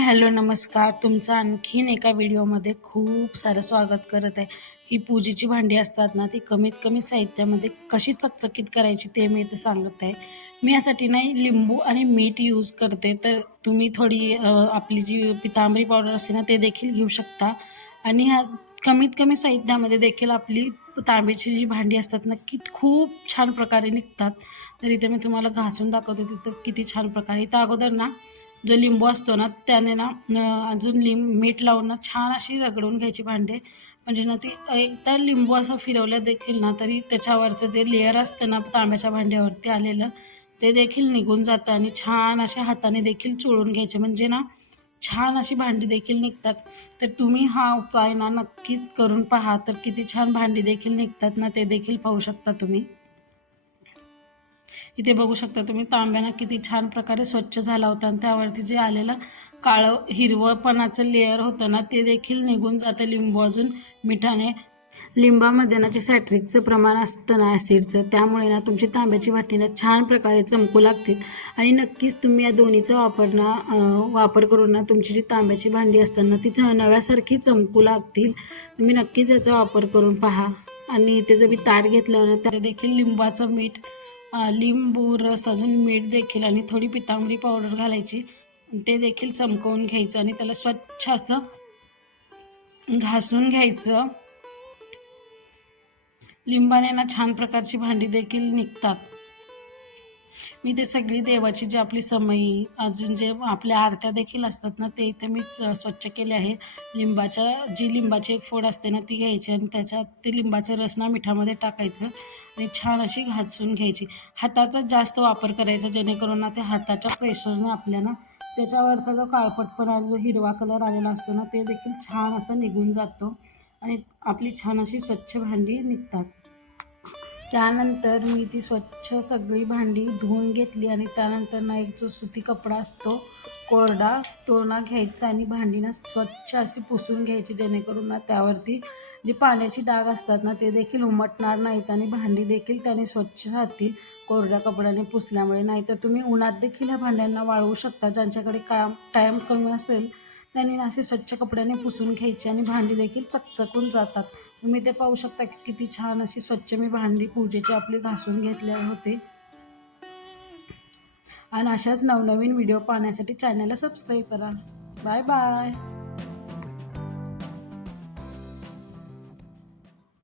Hello नमस्कार. तुमचं आणखीन एका व्हिडिओमध्ये खूप सारं स्वागत करत आहे. ही पूजेची भांडी असतात ना, ती कमीत कमी साहित्यामध्ये कशी चकचकीत करायची ते मी इथं सांगत आहे. मी यासाठी नाही लिंबू आणि मीठ यूज करते, तर तुम्ही थोडी आपली जी पितांबरी पावडर असते ना ते देखील घेऊ शकता. आणि ह्या कमीत कमी साहित्यामध्ये देखील आपली तांब्याची जी भांडी असतात ना, की खूप छान प्रकारे निघतात. तर इथे मी तुम्हाला घासून दाखवते तिथं किती छान प्रकारे. इथं अगोदर ना जो लिंबू असतो ना त्याने ना अजून मीठ लावून ना छान अशी रगडून घ्यायची भांडे, म्हणजे ना ती एकदा लिंबू असं फिरवलं देखील ना तरी त्याच्यावरचं जे लेअर असतं ना तांब्याच्या भांड्यावरती आलेलं ते देखील निघून जातं आणि छान अशा हाताने देखील चोळून घ्यायचे, म्हणजे ना छान अशी भांडी देखील निघतात. तर तुम्ही हा उपाय ना नक्कीच करून पहा, तर किती छान भांडी देखील निघतात ना ते देखील पाहू शकता तुम्ही. इथे बघू शकता तुम्ही तांब्यानं किती छान प्रकारे स्वच्छ झाला होता आणि त्यावरती जे आलेलं काळं हिरवंपणाचं लेअर होतं ना ते देखील निघून जातं लिंबू अजून मिठाने. लिंबामध्ये ना जे सॅट्रिकचं प्रमाण असतं ना ॲसिडचं, त्यामुळे ना तुमची तांब्याची वाटी ना छान प्रकारे चमकू लागतील. आणि नक्कीच तुम्ही या दोन्हीचा वापर करून ना तुमची जी तांब्याची भांडी असतात ना ती नव्यासारखी चमकू लागतील. तुम्ही नक्कीच याचा वापर करून पहा. आणि ते जर मी ताट घेतलं ना त्या देखील लिंबाचं मीठ, लिंबू रस, अजून मीठ देखील आणि थोडी पितांबरी पावडर घालायची. ते देखील चमकवून घ्यायचं आणि त्याला स्वच्छ असं घासून घ्यायचं. लिंबाने ना छान प्रकारची भांडी देखील निघतात. मी ते सगळी देवाची जी आपली समई, अजून जे आपल्या आरत्या देखील असतात ना ते इथे मी स्वच्छ केले आहे. लिंबाची एक फोड असते ना ती घ्यायची आणि त्याच्यात ते लिंबाचं रस ना मिठामध्ये टाकायचं आणि छान अशी घासून घ्यायची. हाताचा जास्त वापर करायचा, जेणेकरून ना ते हाताच्या प्रेशरने आपल्याला त्याच्यावरचा जो काळपटपणा, जो हिरवा कलर आलेला असतो ना ते देखील छान असा निघून जातो आणि आपली छान अशी स्वच्छ भांडी निघतात. त्यानंतर मी ती स्वच्छ सगळी भांडी धुवून घेतली आणि त्यानंतर ना एक जो सुती कपडा असतो कोरडा, तो ना घ्यायचा आणि भांडी ना स्वच्छ अशी पुसून घ्यायची, जेणेकरून ना त्यावरती जी पाण्याची डाग असतात ना ते देखील उमटणार नाहीत आणि भांडी देखील त्याने स्वच्छ राहतील कोरड्या कपड्याने पुसल्यामुळे. नाहीतर तुम्ही उन्हात देखील ह्या भांड्यांना वाळवू शकता. ज्यांच्याकडे टाईम कमी असेल त्यांनी असे स्वच्छ कपड्याने पुसून घ्यायची आणि भांडी देखील चकचकून जातात. तुम्ही ते पाहू शकता की किती छान अशी स्वच्छ मी भांडी पूजेची आपली घासून घेतले होते. आणि अशाच नवनवीन व्हिडिओ पाहण्यासाठी चॅनलला सबस्क्राईब करा. Bye bye.